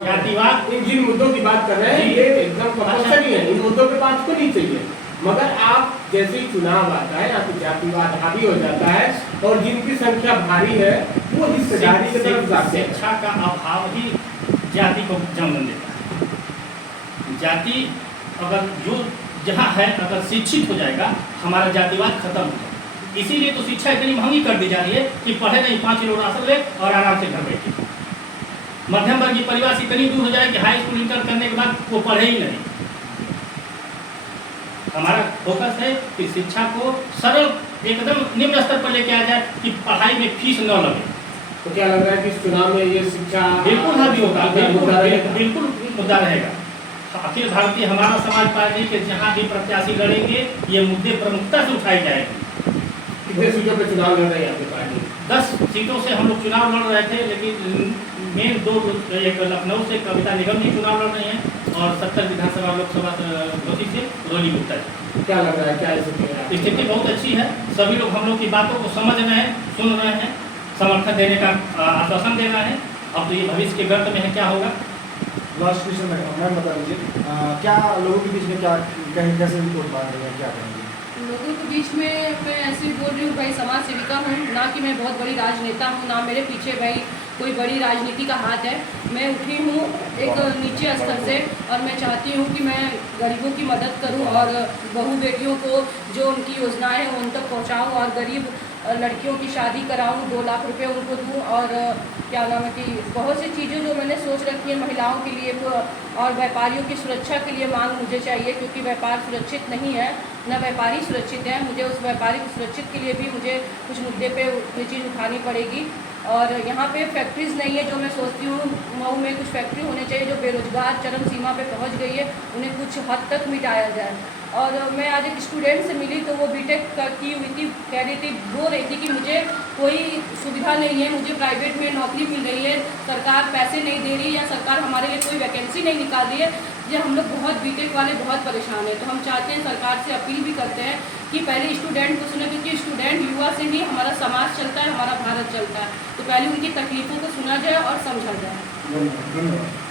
जातिवाद जिन मुद्दों की बात कर रहे हैं ये एकदम कंपल्सरी है, इन मुद्दों पे बात को नहीं चाहिए। मगर आप जैसे ही चुनाव आता है यहाँ पे जातिवाद हावी हो जाता है और जिनकी संख्या भारी है वो हिस्सेदारी की तरफ जाते हैं। शिक्षा का अभाव ही जाति को जन्म देता है। जाति अगर जो जहाँ है अगर शिक्षित हो जाएगा हमारा जातिवाद खत्म हो जाएगा। इसीलिए तो शिक्षा इतनी महंगी कर दी जा रही है कि पढ़े नहीं 5 किलो राशन ले और आराम से घर बैठे। मध्यम वर्गीय परिवार से इतनी दूर हो जाए कि हाई स्कूल इंटर करने के बाद वो पढ़े ही नहीं। हमारा फोकस है कि शिक्षा को सरल एकदम निम्न स्तर पर लेके आ जाए कि पढ़ाई में फीस न लगे। तो क्या लग रहा है कि इस चुनाव में ये शिक्षा बिल्कुल हावी होगा, बिल्कुल मुद्दा रहेगा। अखिल भारतीय हमारा समाज पार्टी के जहाँ भी प्रत्याशी लड़ेंगे ये मुद्दे प्रमुखता से उठाए जाएंगे। कितने सीटों पर चुनाव लड़ रही है आपकी पार्टी? 10 सीटों से हम लोग चुनाव लड़ रहे थे, लेकिन मेन 2 एक लखनऊ से कविता निगम जी चुनाव लड़ रही हैं और 70 विधानसभा लोकसभा घोषी से रोली गुप्ता जी। क्या लग रहा है, क्या स्थिति बहुत अच्छी है। सभी लोग हम लोग की बातों को समझ रहे हैं, सुन रहे हैं, समर्थन देने का आश्वासन दे रहे हैं। अब तो ये भविष्य के गर्त में है, क्या होगा। लास्ट क्वेश्चन मैम बता दीजिए, क्या लोगों के बीच में क्या कहीं कैसे रिपोर्ट बांट रही है, क्या कहेंगे? लोगों के बीच में मैं ऐसे ही बोल रही हूँ भाई, समाज सेविका हूँ, ना कि मैं बहुत बड़ी राजनेता हूँ, ना मेरे पीछे भाई कोई बड़ी राजनीति का हाथ है। मैं उठी हूँ एक नीचे स्तर से और मैं चाहती हूँ कि मैं गरीबों की मदद करूँ और बहू बेटियों को जो उनकी योजनाएं हैं उन तक पहुँचाऊँ और गरीब लड़कियों की शादी कराऊँ, 2 लाख रुपए उनको दूँ और क्या नाम है कि बहुत सी चीज़ें जो मैंने सोच रखी है महिलाओं के लिए और व्यापारियों की सुरक्षा के लिए मांग मुझे चाहिए, क्योंकि व्यापार सुरक्षित नहीं है, न व्यापारी सुरक्षित है। मुझे उस व्यापारी की सुरक्षित के लिए भी मुझे कुछ मुद्दे पे ये चीज़ उठानी पड़ेगी। और यहाँ पे फैक्ट्रीज़ नहीं है, जो मैं सोचती हूँ मऊ में कुछ फैक्ट्री होनी चाहिए जो बेरोजगार चरम सीमा पे पहुँच गई है, उन्हें कुछ हद तक मिटाया जाए। और मैं आज एक स्टूडेंट से मिली तो वो बीटेक की हुई थी, कह रही थी, रो रही थी कि मुझे कोई सुविधा नहीं है, मुझे प्राइवेट में नौकरी मिल रही है, सरकार पैसे नहीं दे रही या सरकार हमारे लिए कोई वैकेंसी नहीं निकाल रही है। ये हम लोग बहुत बीटेक वाले बहुत परेशान हैं। तो हम चाहते हैं, सरकार से अपील भी करते हैं कि पहले स्टूडेंट को सुने, क्योंकि स्टूडेंट युवा से ही हमारा समाज चलता है, हमारा भारत चलता है। तो पहले उनकी तकलीफ़ों को सुना जाए और समझा जाए। धन्यवाद।